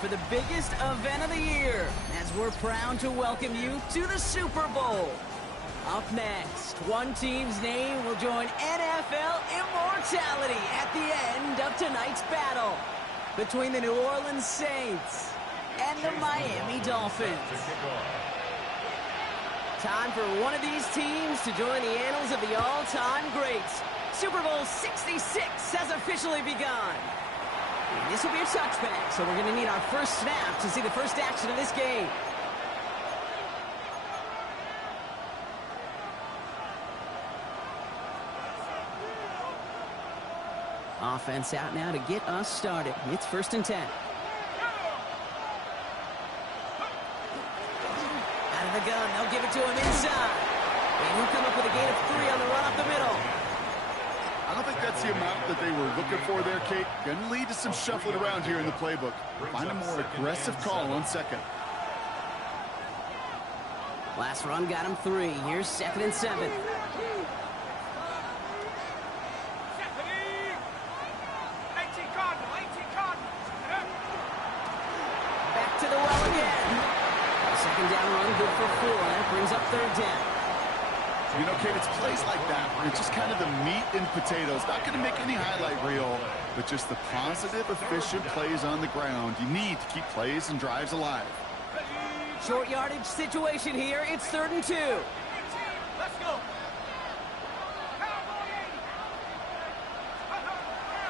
for the biggest event of the year, as we're proud to welcome you to the Super Bowl. Up next, one team's name will join NFL immortality at the end of tonight's battle between the New Orleans Saints and the Miami Dolphins. Time for one of these teams to join the annals of the all-time greats. Super Bowl 66 has officially begun. And this will be a touchback, so we're going to need our first snap to see the first action of this game. Offense out now to get us started. It's 1st and 10. Out of the gun, they'll give it to him inside. And he'll come up with a gain of 3 on the run up the middle. I don't think that's the amount that they were looking for there, Kate. Going to lead to some shuffling around here in the playbook. Find a more aggressive call on second. Last run got him 3. Here's 2nd and 7. Back to the well again. Second down run, good for 4. That brings up 3rd down. You know, Kate, it's plays like that where it's just kind of the meat and potatoes. Not going to make any highlight reel, but just the positive, efficient plays on the ground. You need to keep plays and drives alive. Short yardage situation here. It's 3rd and 2. Let's go.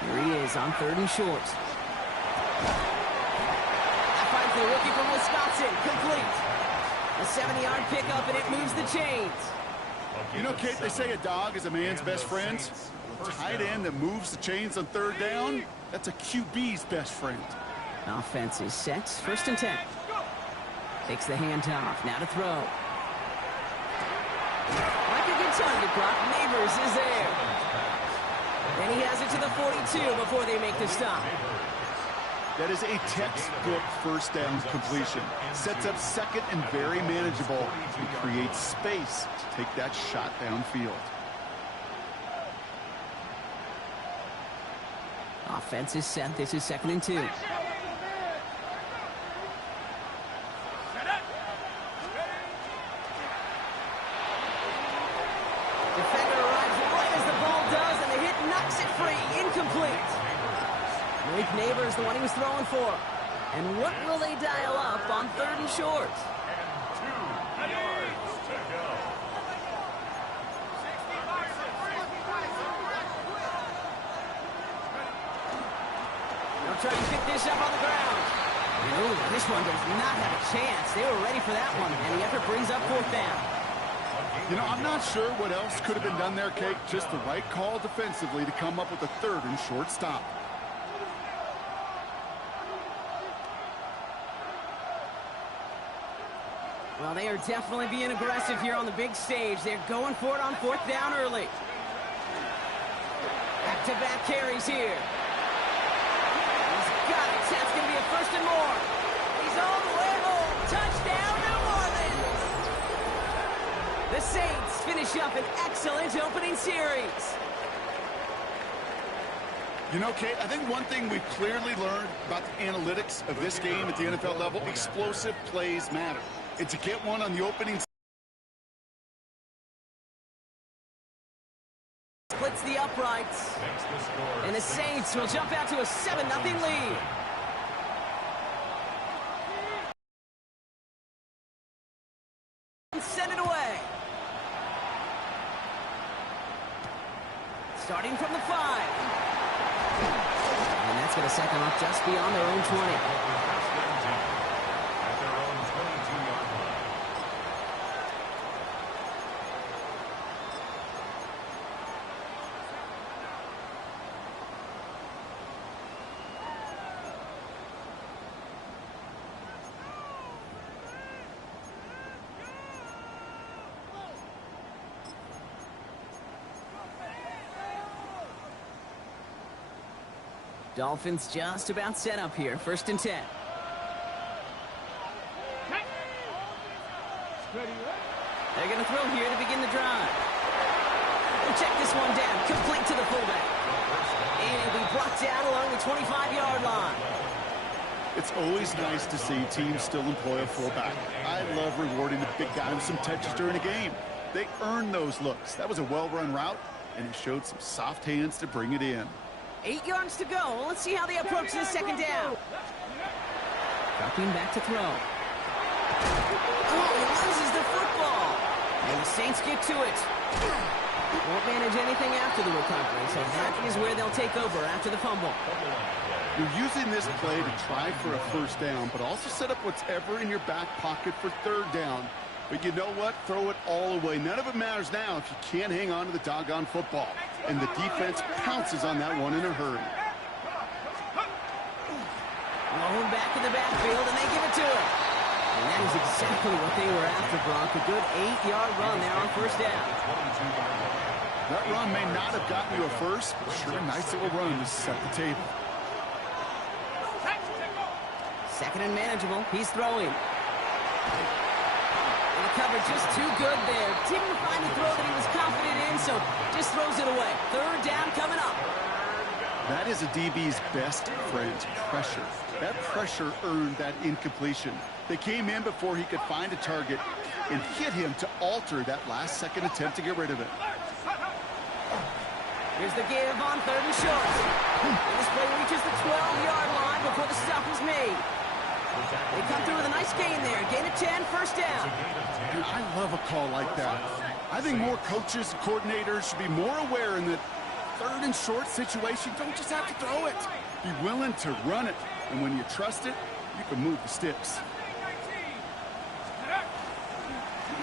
Here he is on 3rd and short. That finds the rookie from Wisconsin. Complete. A 70-yard pickup, and it moves the chains. You know, Kate, they say a dog is a man's best friend. Tight end that moves the chains on 3rd down, that's a QB's best friend. Offense is set. 1st and 10. Takes the handoff. Now to throw. Like a good target block, Neighbors is there. And he has it to the 42 before they make the stop. That is a textbook 1st down completion. Sets up second and very manageable. And creates space to take that shot downfield. Offense is set. This is 2nd and 2. Defender arrives right as the ball does, and the hit knocks it free. Incomplete. Malik Neighbors, the one he was throwing for. And what will they dial up on 3rd and short? They'll try to pick this up on the ground. Ooh, this one does not have a chance. They were ready for that one, and the effort brings up 4th down. You know, I'm not sure what else could have been done there, Kate. Just the right call defensively to come up with a 3rd and short stop. Well, they are definitely being aggressive here on the big stage. They're going for it on 4th down early. Back-to-back carries here. He's got it. That's going to be a 1st and more. He's all the way home. Touchdown, New Orleans. The Saints finish up an excellent opening series. You know, Kate, I think one thing we've clearly learned about the analytics of this game at the NFL level, explosive plays matter. And to get one on the opening splits the uprights. And the Saints will jump out to a 7-0 lead. And send it away. Starting from the 5. And that's going to set them up just beyond their own 20. Dolphins just about set up here. 1st and 10. They're going to throw here to begin the drive. We'll check this one down. Complete to the fullback. And he'll be brought down along the 25-yard line. It's always nice to see teams still employ a fullback. I love rewarding the big guy with some touches during a game. They earn those looks. That was a well-run route, and he showed some soft hands to bring it in. 8 yards to go. Let's see how they approach this second down. Dropping back to throw. Oh, he loses the football. And the Saints get to it. Won't manage anything after the recovery, so that is where they'll take over after the fumble. You're using this play to try for a first down, but also set up whatever in your back pocket for third down. But you know what? Throw it all away. None of it matters now if you can't hang on to the doggone football. And the defense pounces on that one in a hurry. Blown back in the backfield, and they give it to him. And that is exactly what they were after, Brock. A good 8-yard run there on first down. That run may not have gotten you a first, but sure a nice little run to set the table. Second and manageable. He's throwing. And the coverage just too good there. Didn't find a throw that he was confident in, so just throws it away. Third down coming up. That is a DB's best friend, pressure. That pressure earned that incompletion. They came in before he could find a target and hit him to alter that last-second attempt to get rid of it. Here's the give on third and short. And this play reaches the 12-yard line before the stop is made. They come through with a nice gain there. Gain of 10, first down. Dude, I love a call like that. I think more coaches and coordinators should be more aware in that third and short situation. Don't just have to throw it. Be willing to run it. And when you trust it, you can move the sticks.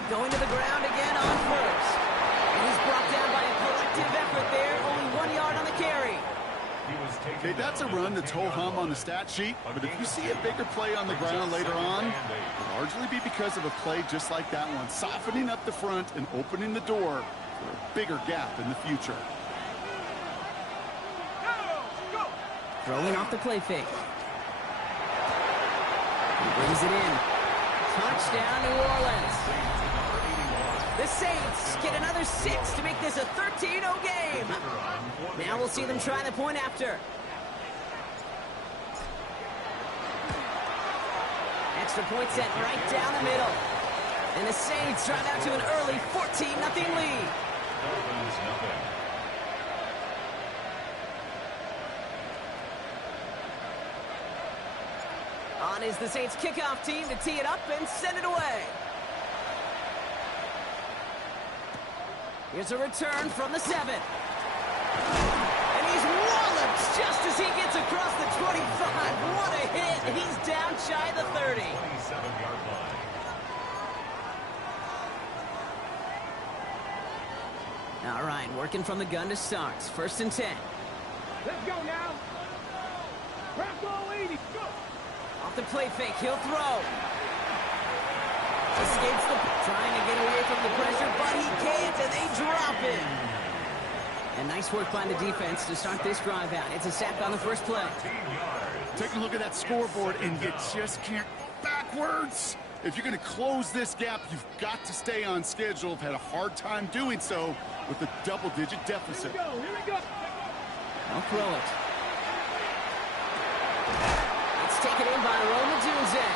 Going to the ground again on first. And he's brought down by a collective effort there. Only 1 yard on the carry. Okay, that's a run that's ho-hum on the stat sheet, but if you see a bigger play on the ground later on, it'll largely be because of a play just like that one, softening up the front and opening the door for a bigger gap in the future. Throwing off the play fake. He brings it in. Touchdown, New Orleans. The Saints get another 6 to make this a 13-0 game. Now we'll see them try the point after. Extra point set right down the middle. And the Saints drive out to an early 14-0 lead. On is the Saints kickoff team to tee it up and send it away. Here's a return from the 7. And he's walloped just as he gets across the 25. What a hit. He's down shy of the 30. 27-yard line. All right, working from the gun to start. First and 10. Let's go now. Press all 80. Go. Off the play fake, he'll throw. Escapes trying to get away from the pressure, but he can't, and they drop him. And nice work by the defense to start this drive out. It's a sack on the first play. Take a look at that scoreboard, and you just can't go backwards. If you're going to close this gap, you've got to stay on schedule. I've had a hard time doing so with a double-digit deficit. Here we go. I'll throw it. It's taken in by Roma Dunze.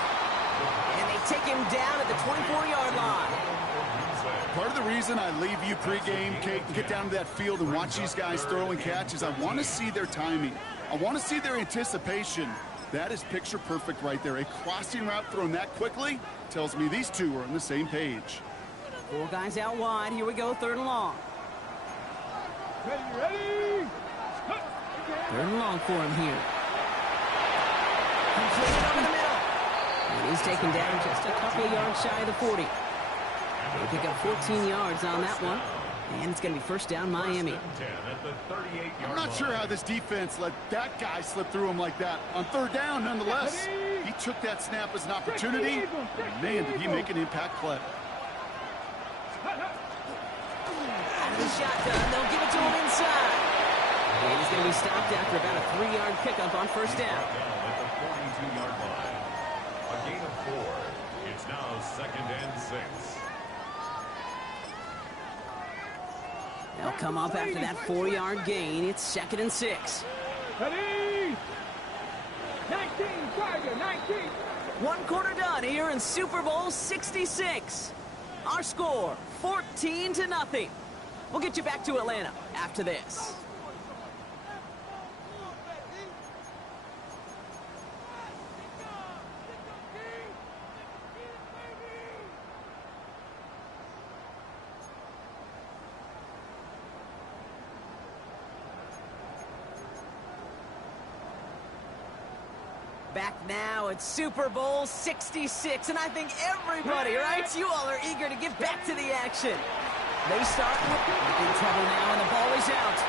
And they take him down at the 24-yard line. Part of the reason I leave you pregame, Kate, and get down to that field and watch these guys throw and catch is I want to see their timing. I want to see their anticipation. That is picture perfect right there. A crossing route thrown that quickly tells me these two are on the same page. 4 guys out wide. Here we go, third and long. Ready. Third and long for him here. Completed over the middle. And he's taken down just a couple of yards shy of the 40. They pick up 14 yards on that one. And it's going to be first down Miami. I'm not sure how this defense let that guy slip through him like that. On third down, nonetheless, he took that snap as an opportunity. And man, did he make an impact play. Out of the shotgun, they'll give it to him inside. And he's going to be stopped after about a 3-yard pickup on first down. A gain of 4. It's now second and 6. They'll come up after that 4-yard gain. It's second and 6. Ready. 19, Tiger, 19. One quarter done here in Super Bowl 66. Our score, 14-0. We'll get you back to Atlanta after this. Back now at Super Bowl 66, and I think everybody, right? You all are eager to get back to the action. They start with in trouble now, and the ball is out.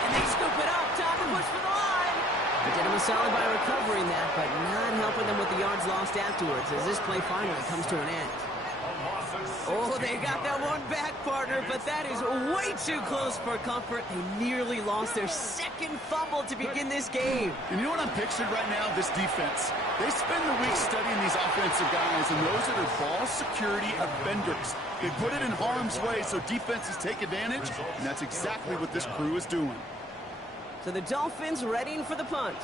And they scoop it up, time to push for the line. They did him a solid by recovering that, but not helping them with the yards lost afterwards as this play finally comes to an end. Oh, they got that one back, partner, but that is way too close for comfort. They nearly lost their second fumble to begin this game. And you know what I'm picturing right now? This defense. They spend the week studying these offensive guys, and those are their ball security offenders. They put it in harm's way so defenses take advantage, and that's exactly what this crew is doing. So the Dolphins readying for the punt.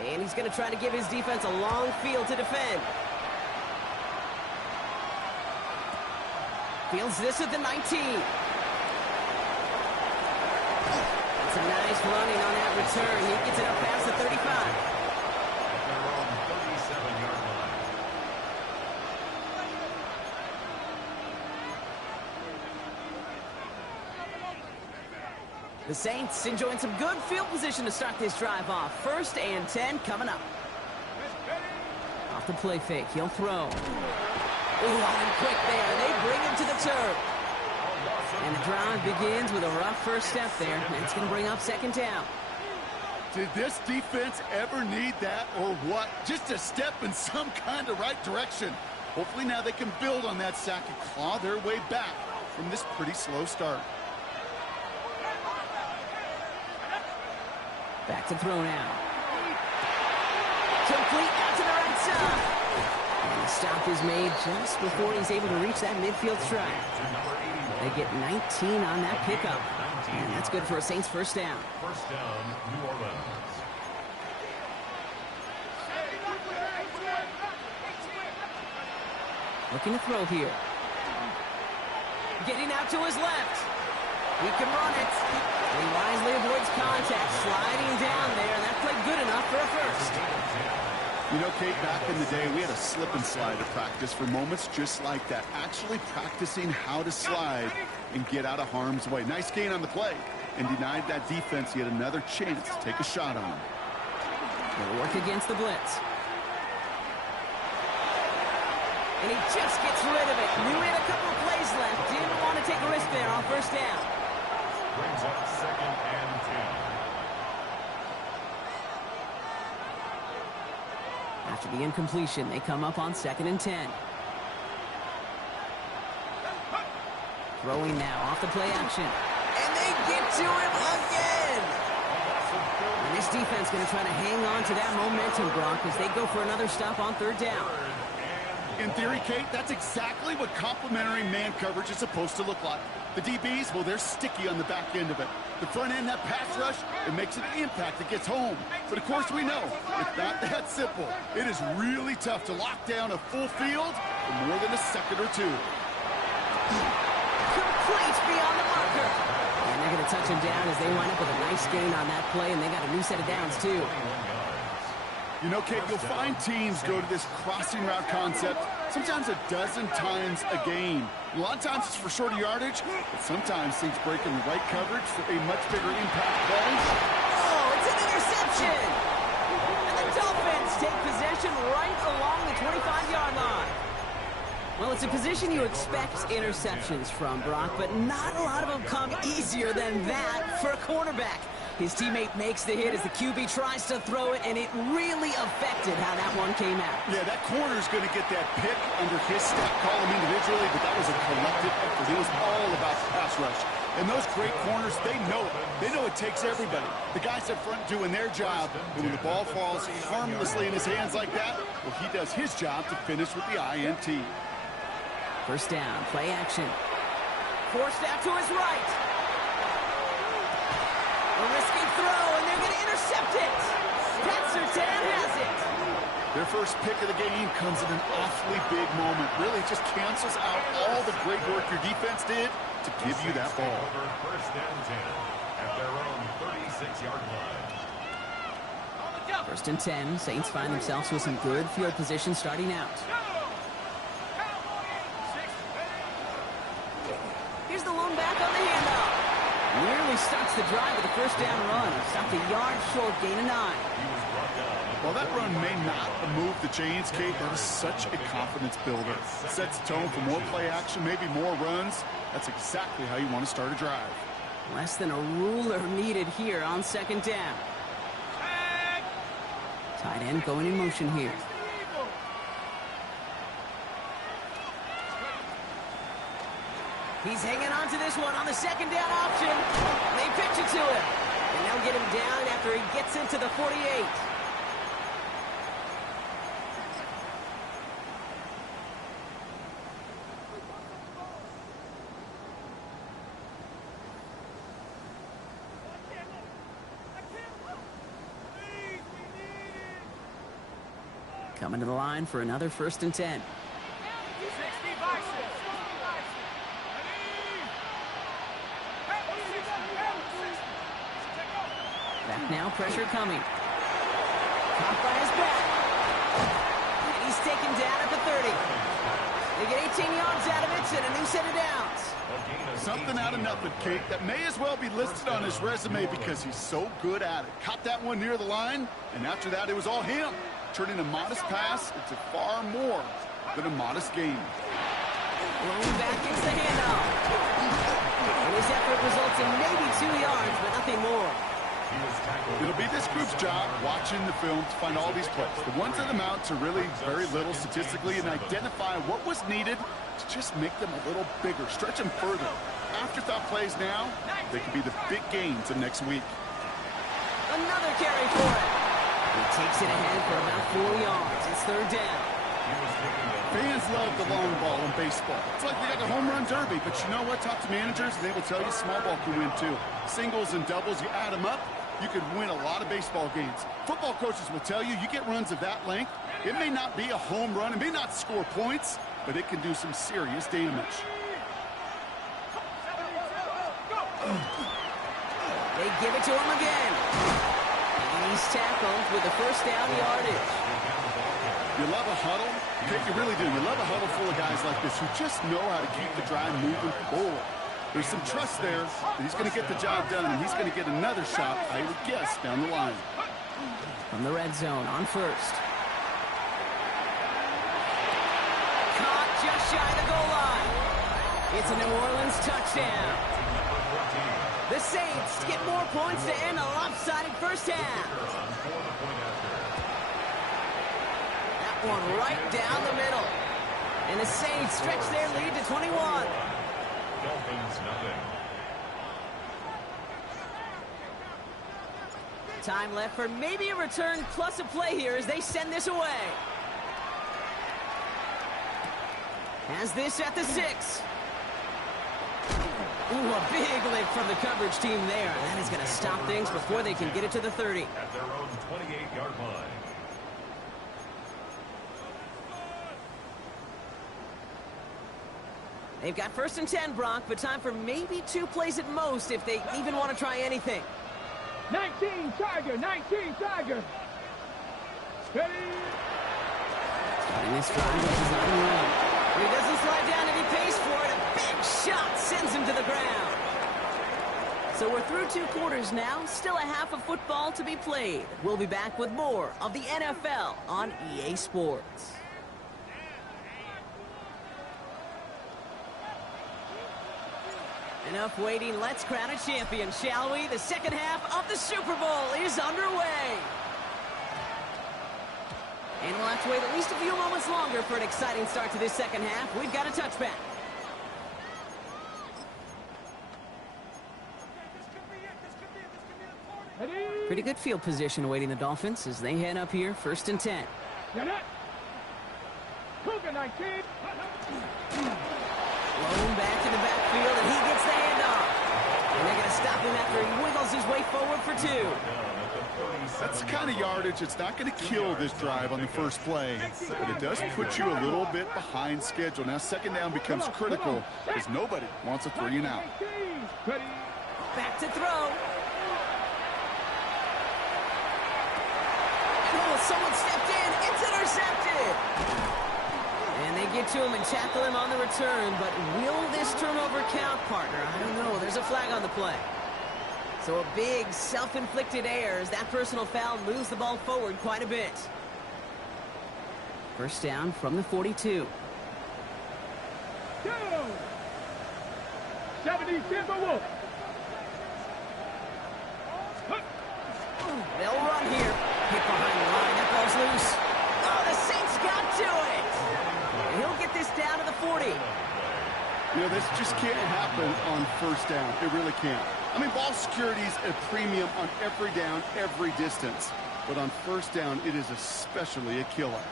And he's going to try to give his defense a long field to defend. Fields this at the 19. It's a nice running on that return. He gets it up past the 35. The Saints enjoying some good field position to start this drive off. 1st and 10 coming up. Off the play fake, he'll throw. Ooh, and quick there. They bring him to the turf. And the drive begins with a rough first step there. And it's going to bring up 2nd down. Did this defense ever need that or what? Just a step in some kind of right direction. Hopefully now they can build on that sack and claw their way back from this pretty slow start. Back to throw now. Complete out to the right side. And the stop is made just before he's able to reach that midfield strike. They get 19 on that pickup. And that's good for a Saints first down. First down, New Orleans. Looking to throw here. Getting out to his left. He can run it. He wisely avoids contact, sliding down there. And that played good enough for a first. You know, Kate, back in the day, we had a slip and slide to practice for moments just like that. Actually practicing how to slide and get out of harm's way. Nice gain on the play. And denied that defense yet another chance to take a shot on him. They'll work against the blitz. And he just gets rid of it. Knew he had a couple of plays left. Didn't want to take a risk there on 1st down. Brings up 2nd and 10. After the incompletion, they come up on 2nd and 10. Throwing now off the play action. And they get to him again! And this defense going to try to hang on to that momentum, Brock, as they go for another stop on 3rd down. In theory, Kate, that's exactly what complementary man coverage is supposed to look like. The DBs, well, they're sticky on the back end of it. The front end, that pass rush, it makes an impact. It gets home. But, of course, we know it's not that simple. It is really tough to lock down a full field for more than a second or two. Complete beyond the marker. And they're going to touch him down as they wind up with a nice gain on that play, and they got a new set of downs, too. You know, Kate, you'll find teams go to this crossing route concept sometimes a dozen times a game. A lot of times it's for shorter yardage, but sometimes things break in the right coverage for a much bigger impact play. Oh, it's an interception! And the Dolphins take possession right along the 25-yard line. Well, it's a position you expect interceptions from, Brock, but not a lot of them come easier than that for a quarterback. His teammate makes the hit as the QB tries to throw it, and it really affected how that one came out. Yeah, that corner's going to get that pick under his step, call him individually, but that was a collective effort. It was all about the pass rush. And those great corners, they know it. They know it takes everybody. The guys up front doing their job, and when the ball falls harmlessly in his hands like that, well, he does his job to finish with the INT. 1st down, play action. Forced out to his right. A risky throw, and they're going to intercept it. Pat Surtain has it. Their first pick of the game comes in an awfully big moment. Really just cancels out all the great work your defense did to give you that ball. First down 10 at their own 36-yard line. First and 10. Saints find themselves with some good field position starting out. Here's the lone back on the handoff. Nearly starts the drive with a first down run. Stopped a yard short, gain of 9. Well, that run may not move the chains, Kate. That is such a confidence builder. Sets the tone for more play action, maybe more runs. That's exactly how you want to start a drive. Less than a ruler needed here on second down. Tight end going in motion here. He's hanging on to this one on the second down option. They pitch it to him. And they'll get him down after he gets into the 48. Coming to the line for another first and 10. Back now, pressure coming. Caught by his back. And he's taken down at the 30. They get 18 yards out of it and a new set of downs. Something out of nothing, Kate, that may as well be listed on his resume because he's so good at it. Caught that one near the line, and after that, it was all him. Turning a modest pass into far more than a modest gain. Rolling back gets the handoff. And his effort results in maybe 2 yards, but nothing more. It'll be this group's job watching the film to find all these plays. The ones that amount to really very little statistically and identify what was needed to just make them a little bigger, stretch them further. Afterthought plays now, they could be the big gains of next week. Another carry for it. He takes it ahead for about 4 yards. It's third down. Fans love the long ball in baseball. It's like they got the home run derby, but you know what? Talk to managers, and they will tell you small ball can win too. Singles and doubles, you add them up, you could win a lot of baseball games. Football coaches will tell you, you get runs of that length, it may not be a home run, it may not score points, but it can do some serious damage. They give it to him again. And he's tackled with the first down yardage. You love a huddle? You really do. You love a huddle full of guys like this who just know how to keep the drive moving forward. There's some trust there that he's going to get the job done, and he's going to get another shot, I would guess, down the line. From the red zone on first. Caught just shy of the goal line. It's a New Orleans touchdown. The Saints get more points to end a lopsided first half. That one right down the middle. And the Saints stretch their lead to 21. Dolphins, nothing. Time left for maybe a return plus a play here as they send this away. Has this at the 6. Ooh, a big lift from the coverage team there. That is going to stop things before they can get it to the 30. At their own 28-yard line. They've got first and 10, Brock, but time for maybe 2 plays at most if they even want to try anything. 19 Tiger, 19 Tiger. Ready? Starting this drive with his own run. He doesn't slide down and he pays for it. A big shot sends him to the ground. So we're through 2 quarters now. Still a half of football to be played. We'll be back with more of the NFL on EA Sports. Enough waiting. Let's crown a champion, shall we? The second half of the Super Bowl is underway. And we'll have to wait at least a few moments longer for an exciting start to this second half. We've got a touchback. Pretty good field position awaiting the Dolphins as they head up here, first and 10. Cougar 19. Blown back in the backfield, and he gets the handoff. And they're going to stop him after he wiggles his way forward for 2. That's the kind of yardage. It's not going to kill this drive on the first play, but it does put you a little bit behind schedule. Now second down becomes critical because nobody wants a 3 and out. Back to throw. Oh, someone stepped in. It's intercepted. And they get to him and tackle him on the return, but will this turnover count, partner? I don't know. There's a flag on the play. So a big self-inflicted error as that personal foul moves the ball forward quite a bit. First down from the 42. 70 Timberwolves. They'll run here. Hit behind the line. That ball's loose. Oh, the Saints got to it. And he'll get this down to the 40. You know, this just can't happen on first down. It really can't. I mean, ball security is a premium on every down, every distance. But on first down, it is especially a killer.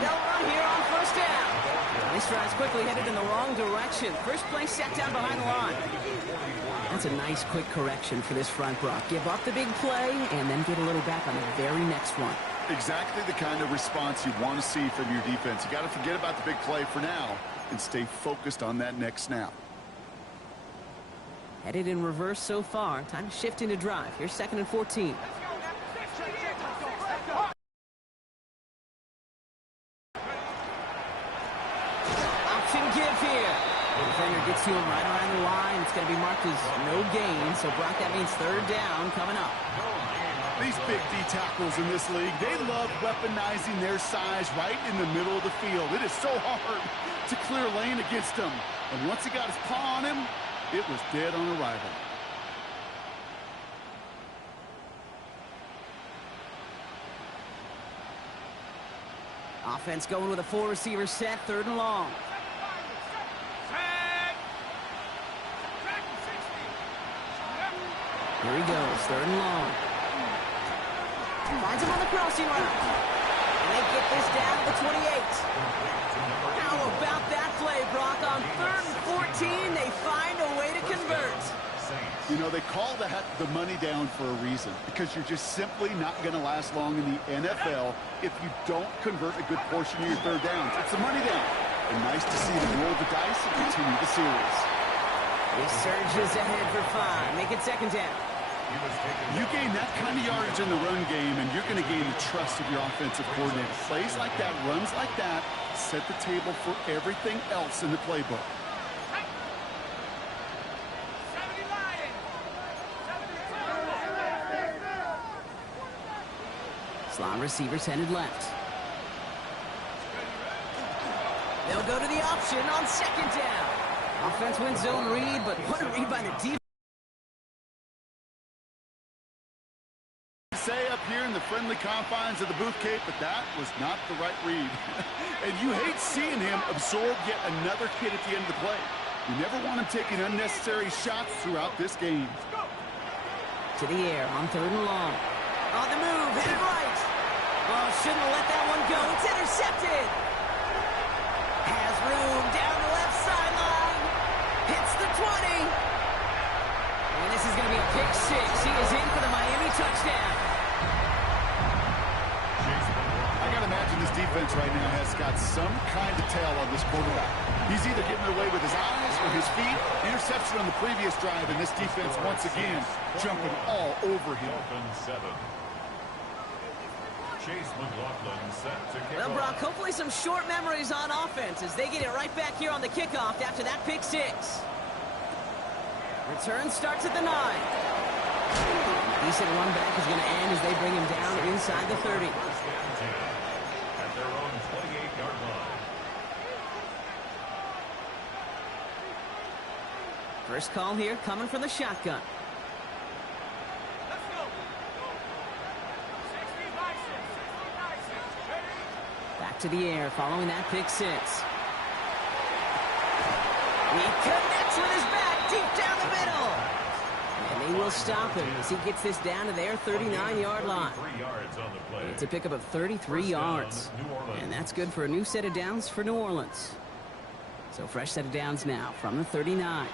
They'll run here on first down. This drive's quickly headed in the wrong direction. First play set down behind the line. That's a nice quick correction for this front, Brock. Give up the big play and then get a little back on the very next one. Exactly the kind of response you want to see from your defense. You got to forget about the big play for now and stay focused on that next snap. Headed in reverse so far. Time to shift into drive. Here's 2nd and 14. Option give here. The defender gets to him right around the line. It's going to be marked as no gain. So, Brock, that means third down coming up. These big D tackles in this league, they love weaponizing their size right in the middle of the field. It is so hard to clear lane against him. And once he got his paw on him, it was dead on arrival. Offense going with a 4-receiver set, 3rd and long. Here he goes, 3rd and long. Finds him on the crossing route. And they get this down to the 28. How about that play, Brock? On 3rd and 14, they find a way to convert. You know, they call that the money down for a reason, because you're just simply not going to last long in the NFL if you don't convert a good portion of your third downs. It's the money down. And nice to see them roll the dice and continue the series. He surges ahead for 5. Make it 2nd down. You gain that kind of yardage in the run game, and you're going to gain the trust of your offensive coordinator. Plays like that, runs like that, set the table for everything else in the playbook. Slot receivers headed left. They'll go to the option on 2nd down. Offense wins zone read, but what a read by the defense. Say up here in the friendly confines of the booth, Kate, but that was not the right read. And you hate seeing him absorb yet another hit at the end of the play. You never want him taking unnecessary shots throughout this game. To the air on 3rd and long. On the move, headed right. Oh, shouldn't have let that one go. It's intercepted. Has room down the left sideline. Hits the 20. And this is going to be a pick 6. He is in for the Miami touchdown. I got to imagine this defense right now has got some kind of tail on this quarterback. He's either getting away with his eyes or his feet. The interception on the previous drive, and this defense once again jumping all over him. Well, Brock, hopefully some short memories on offense as they get it right back here on the kickoff after that pick 6. Return starts at the 9. Decent run back is going to end as they bring him down inside the 30. At their own 28-yard line. First call here coming from the shotgun. Back to the air following that pick 6. He connects with his back deep down the middle. And they They will stop him as he gets this down to their 39-yard line. It's a pickup of 33 yards. And that's good for a new set of downs for New Orleans. So fresh set of downs now from the 39.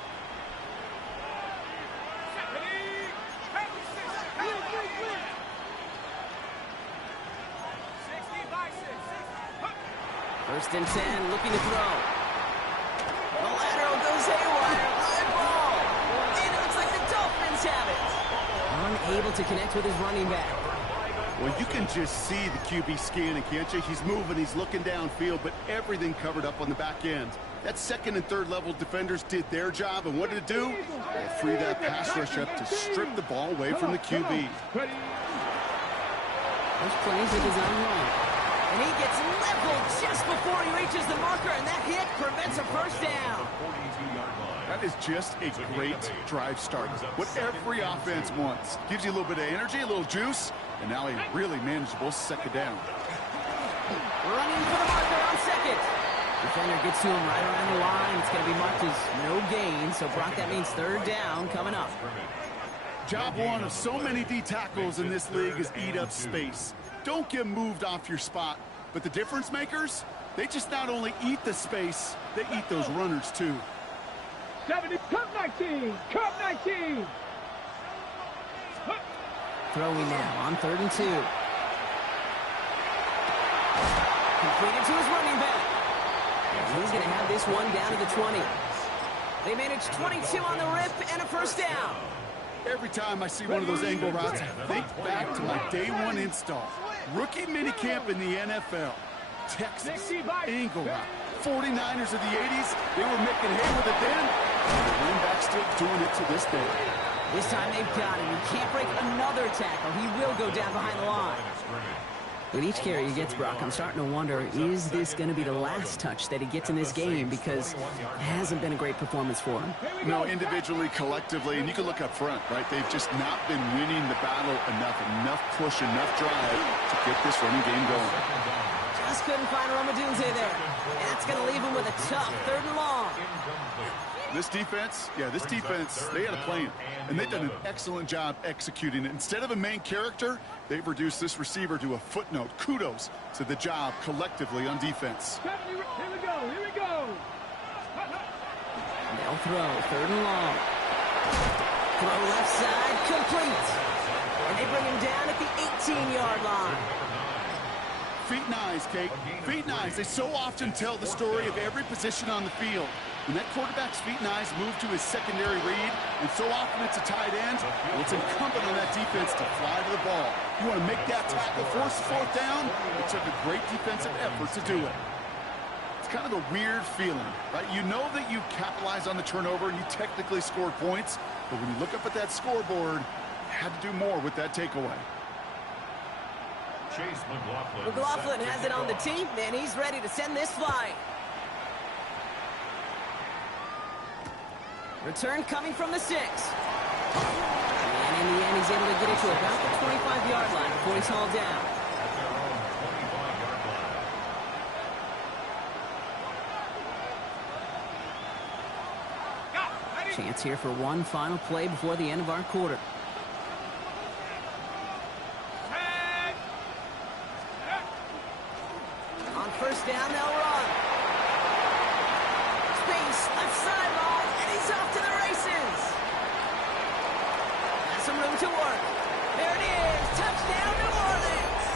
First and 10, looking to throw. The lateral goes haywire. Live ball. And it looks like the Dolphins have it. Unable to connect with his running back. Well, you can just see the QB scanning, can't you? He's moving, he's looking downfield, but everything covered up on the back end. That second and third level defenders did their job, and what did it do? It freed that pass rush up to strip the ball away from the QB. Those plays are designed wrong. And he gets leveled just before he reaches the marker, and that hit prevents a first down. That is just a great drive start. What every offense wants. Gives you a little bit of energy, a little juice, and now a really manageable second down. Running for the marker on second. Defender gets to him right around the line. It's going to be marked as no gain, so Brock, that means third down coming up. Job one of so many D tackles in this league is eat up space. Don't get moved off your spot. But the difference makers, they just not only eat the space, they eat those runners too. 70, Cup 19, Cup 19. Throwing now on 3rd and 2. Completed to his running back. And he's going to have this one down to the 20. They managed 22 on the rip and a first down. Every time I see one of those angle routes, I think back to my day one install. Rookie minicamp in the NFL. Texas, angle route. 49ers of the 80s, they were making hay with it then. And the running back still doing it to this day. This time they've got him. He can't break another tackle. He will go down behind the line. With each carry he gets, Brock, I'm starting to wonder, is this going to be the last touch that he gets in this game? Because it hasn't been a great performance for him. No, individually, collectively, and you can look up front, right? They've just not been winning the battle enough push, enough drive to get this running game going. Just couldn't find Romadunze there. And that's going to leave him with a tough 3rd and long. This defense, they had a plan, and they've done an excellent job executing it. Instead of a main character, they've reduced this receiver to a footnote. Kudos to the job collectively on defense. Here we go. They'll throw 3rd and long. Throw left side, complete. And they bring him down at the 18-yard line. Feet and eyes, Kate. Feet and eyes. They so often tell the story of every position on the field. When that quarterback's feet and eyes move to his secondary read, and so often it's a tight end, well, it's incumbent on that defense to fly to the ball. You want to make that tackle, force the 4th down? It took a great defensive effort to do it. It's kind of a weird feeling, right? You know that you capitalized on the turnover and you technically scored points, but when you look up at that scoreboard, you had to do more with that takeaway. McLaughlin has it on the team, and he's ready to send this flying. Return coming from the 6. And in the end, he's able to get it to about the 25-yard line before he's hauled down. Chance here for one final play before the end of our quarter. On 1st down, they'll run. Space, left sideline, and he's off to the races. Has some room to work. There it is. Touchdown, New Orleans.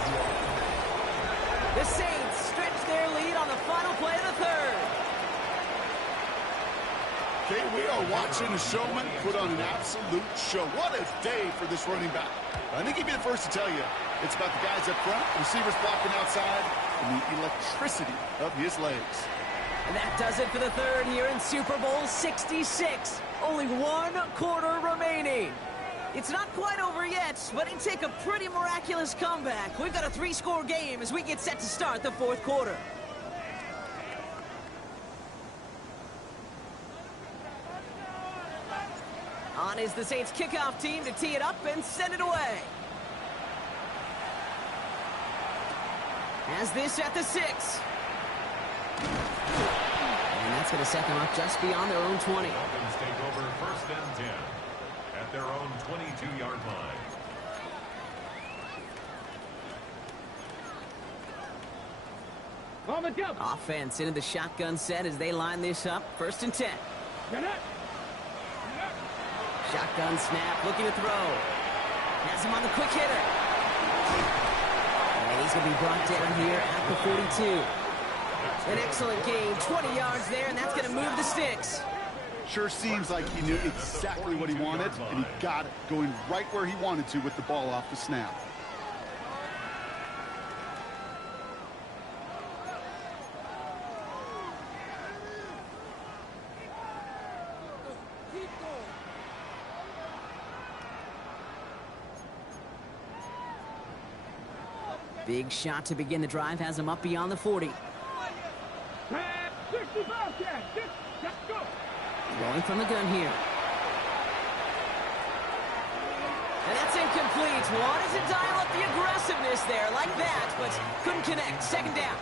The Saints stretch their lead on the final play of the 3rd. Okay, we are watching a showman put on an absolute show. What a day for this running back. I think he'd be the first to tell you it's about the guys up front, receivers blocking outside, and the electricity of his legs. And that does it for the 3rd here in Super Bowl 66. Only 1 quarter remaining. It's not quite over yet, but it'd take a pretty miraculous comeback. We've got a 3-score game as we get set to start the 4th quarter. On is the Saints kickoff team to tee it up and send it away. As this at the 6. And that's going to set them up just beyond their own 20. Dolphins take over 1st and 10 at their own 22-yard line. On the jump. Offense into the shotgun set as they line this up. 1st and 10. Shotgun snap, looking to throw. Has him on the quick hitter. And he's going to be brought down here at the 42. An excellent gain, 20 yards there, and that's going to move the sticks. Sure seems like he knew exactly what he wanted, and he got it, going right where he wanted to with the ball off the snap. Big shot to begin the drive, has him up beyond the 40. 65, let's go. Rolling from the gun here. And that's incomplete. Wanted to dial up the aggressiveness there like that, but couldn't connect. 2nd down.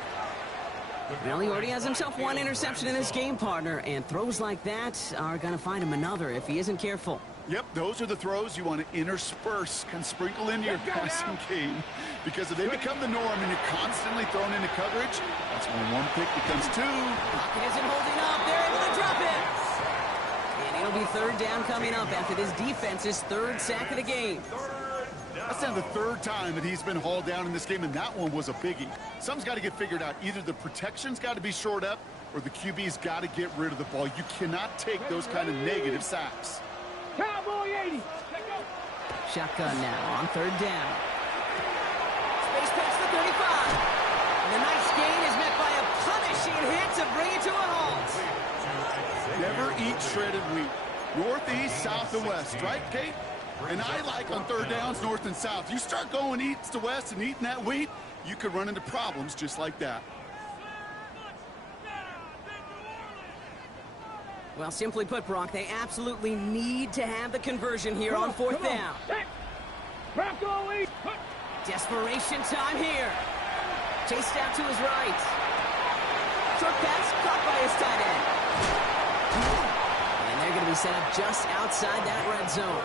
Well, he already has himself 1 interception in this game, partner, and throws like that are going to find him another if he isn't careful. Yep, those are the throws you want to intersperse, kind of sprinkle into your passing game. Because if they become the norm and you're constantly thrown into coverage, that's when 1 pick becomes 2. Pocket isn't holding up. They're able to drop it. And it'll be 3rd down coming up after this defense's 3rd sack of the game. That's now the 3rd time that he's been hauled down in this game, and that one was a biggie. Something's got to get figured out. Either the protection's got to be shored up, or the QB's got to get rid of the ball. You cannot take those kind of negative sacks. Cowboy 80. Shotgun now on 3rd down. Space past the 35. And the nice gain is met by a punishing hit to bring it to a halt. Never eat shredded wheat. Northeast, south, and west, right, Kate? And I like on 3rd downs, north and south. You start going east to west and eating that wheat, you could run into problems just like that. Well, simply put, Brock, they absolutely need to have the conversion here on 4th down. Bronco 8. Desperation time here. Chased out to his right. Short pass caught by his tight end. And they're going to be set up just outside that red zone.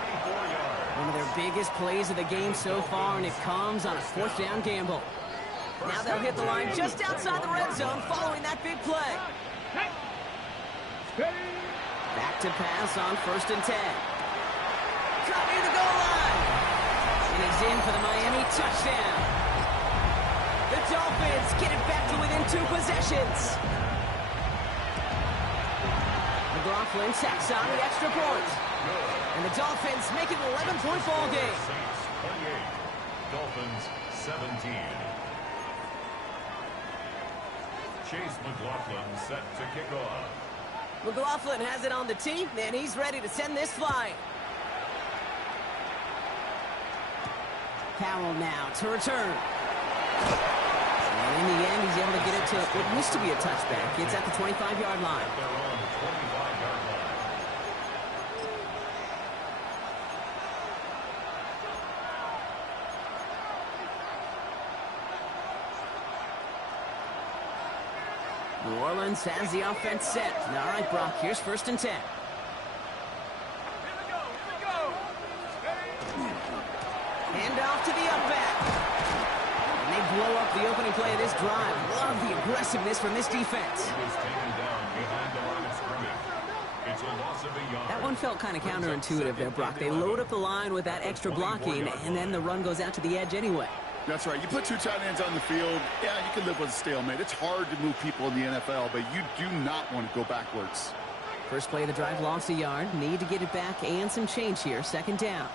One of their biggest plays of the game so far, and it comes on a 4th down gamble. Now they'll hit the line just outside the red zone following that big play. Back to pass on 1st and 10. Caught near the goal line. And he's in for the Miami touchdown. The Dolphins get it back to within 2 possessions. McLaughlin tacks on the extra point. And the Dolphins make it an 11-point ball game. Saints 28, Dolphins 17. Chase McLaughlin set to kick off. McLaughlin has it on the tee, and he's ready to send this flying. Powell now to return. And in the end, he's able to get it to what used to be a touchback. It's at the 25-yard line. They're on the 25-yard line. New Orleans has the offense set. All right, Brock, here's 1st and 10. Hand off to the up back. And they blow up the opening play of this drive. Love the aggressiveness from this defense. He was taken down behind the line of scrimmage. It's a loss of a yard. That one felt kind of counterintuitive there, Brock. They load up the line with that extra blocking, and then the run goes out to the edge anyway. That's right. You put 2 tight ends on the field, yeah, you can live with a stalemate. It's hard to move people in the NFL, but you do not want to go backwards. First play of the drive lost a yard. Need to get it back and some change here. 2nd down.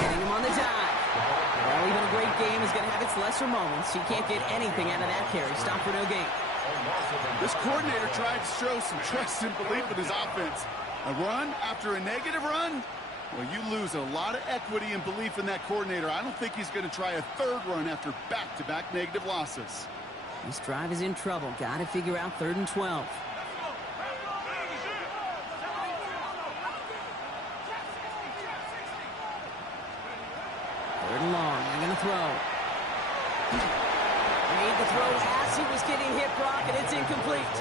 Getting him on the dive. Well, even a great game is going to have its lesser moments. You can't get anything out of that carry. Stop for no gain. This coordinator tried to show some trust and belief in his offense. A run after a negative run? Well, you lose a lot of equity and belief in that coordinator. I don't think he's going to try a 3rd run after back-to-back negative losses. This drive is in trouble. Got to figure out 3rd and 12. 3rd and long. They're going to throw. Made the throw as he was getting hit, Brock, and it's incomplete.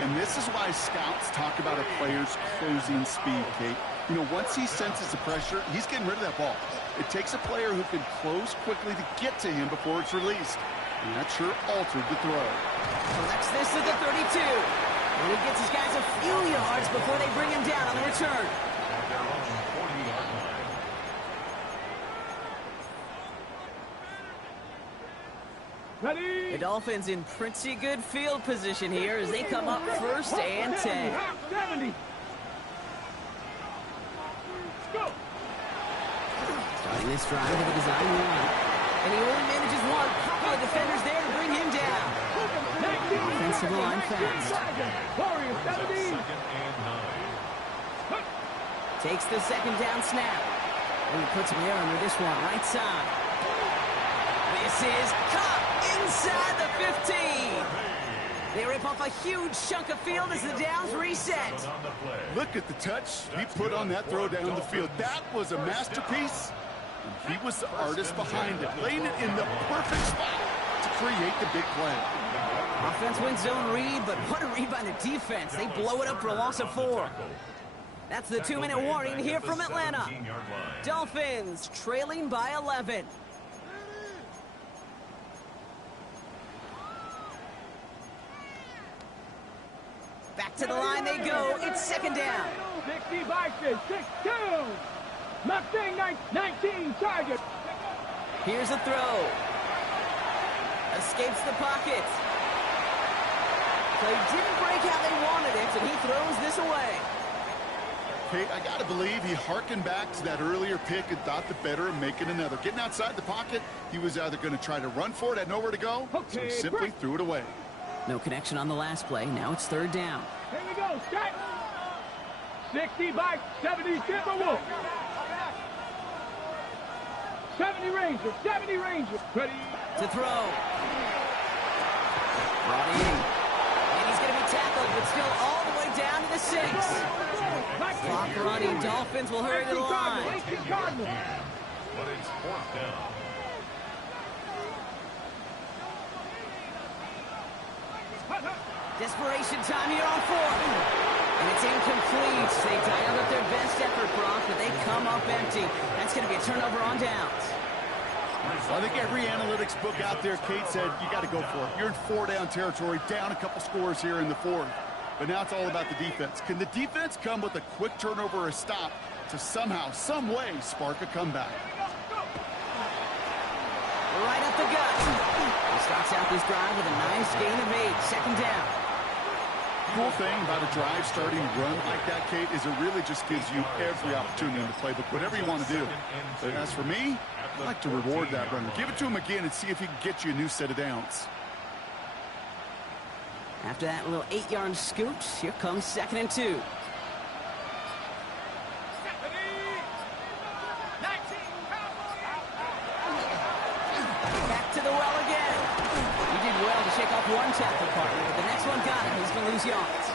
And this is why scouts talk about a player's closing speed, Kate. You know, once he senses the pressure, he's getting rid of that ball. It takes a player who can close quickly to get to him before it's released. And that sure altered the throw. Collects this at the 32. And he gets his guys a few yards before they bring him down on the return. At their own 40-yard line. Ready? The Dolphins in pretty good field position here as they come up first and 10. 70. Go. Starting this drive with a design run. And he only manages one. Couple of defenders there to bring him down. Offensive line fast. Warriors, 70. Second and 9. Takes the second down snap. And he puts him there under this one, right side. This is caught inside the 15. They rip off a huge chunk of field as the downs reset. On the play. Look at the touch he put on that throw down the field. That was a masterpiece. And he was the artist behind it, laying it in the perfect spot to create the big play. Offense wins zone read, but what a read by the defense. They blow it up for a loss of 4. That's the 2-minute warning here from Atlanta. 17-yard line. Dolphins trailing by 11. Back to the line they go. It's second down. 60 Vikings, 6-2. Mustang 19 Chargers. Here's a throw. Escapes the pocket. Play didn't break how they wanted it, and he throws this away. Kate, I got to believe he hearkened back to that earlier pick and thought the better of making another. Getting outside the pocket, he was either going to try to run for it, had nowhere to go, so he simply threw it away. No connection on the last play. Now it's third down. Here we go, Scott. 60 Vikings, 70 Timberwolves. 70 Rangers, 70 Rangers. Ready? To throw. Brought in. And he's going to be tackled, but still all the way down to the 6. Clock running. Dolphins will hurry to the line. But it's fourth down. Desperation time here on 4th. And it's incomplete. They dialed up their best effort, Brock, but they come up empty. That's going to be a turnover on downs. Well, I think every analytics book out there, Kate said, you got to go for it. You're in 4-down territory, down a couple scores here in the 4th. But now it's all about the defense. Can the defense come with a quick turnover or a stop to somehow, some way, spark a comeback? Right up the gut. He starts out this drive with a nice gain of 8. Second down. Cool thing about a drive starting run like that, Kate, is it really just gives you every opportunity in the playbook, whatever you want to do. But as for me, I like to reward that runner. Give it to him again and see if he can get you a new set of downs. After that little 8-yard scoot, here comes 2nd and 2. Back to the well again. He did well to shake off one tackle partner, but the next one got him. He's going to lose yards.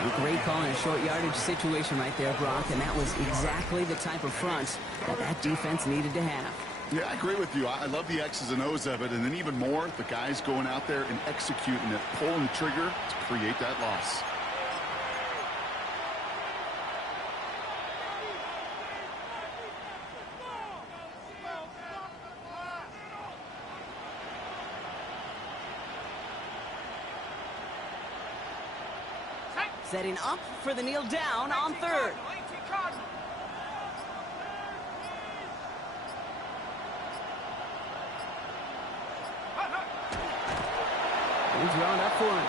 A great call in a short yardage situation right there, Brock, and that was exactly the type of front that defense needed to have. Yeah, I agree with you. I love the X's and O's of it, and then even more, the guys going out there and executing it, pulling the trigger to create that loss. Setting up for the kneel down on 3rd. He's drawn up for him.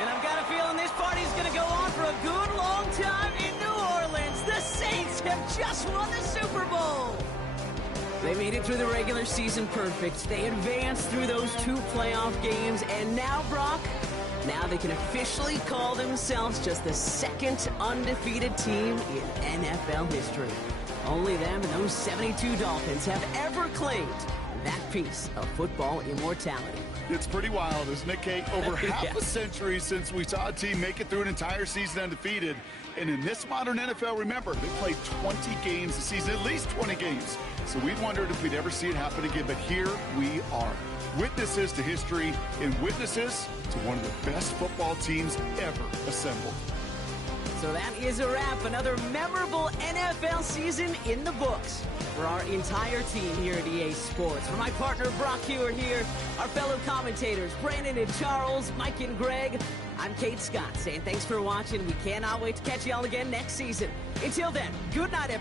And I've got a feeling this party's going to go on for a good long time in New Orleans. The Saints have just won the Super Bowl. They made it through the regular season perfect. They advanced through those 2 playoff games. And now, Brock, now they can officially call themselves just the 2nd undefeated team in NFL history. Only them and those 72 Dolphins have ever claimed that piece of football immortality. It's pretty wild, isn't it, Kate? Over half Yeah. a century since we saw a team make it through an entire season undefeated. And in this modern NFL, remember, they played 20 games a season, at least 20 games. So we wondered if we'd ever see it happen again, but here we are. Witnesses to history and witnesses to one of the best football teams ever assembled. So that is a wrap. Another memorable NFL season in the books for our entire team here at EA Sports. For my partner, Brock Hewer here, our fellow commentators, Brandon and Charles, Mike and Greg, I'm Kate Scott saying thanks for watching. We cannot wait to catch y'all again next season. Until then, good night, everybody.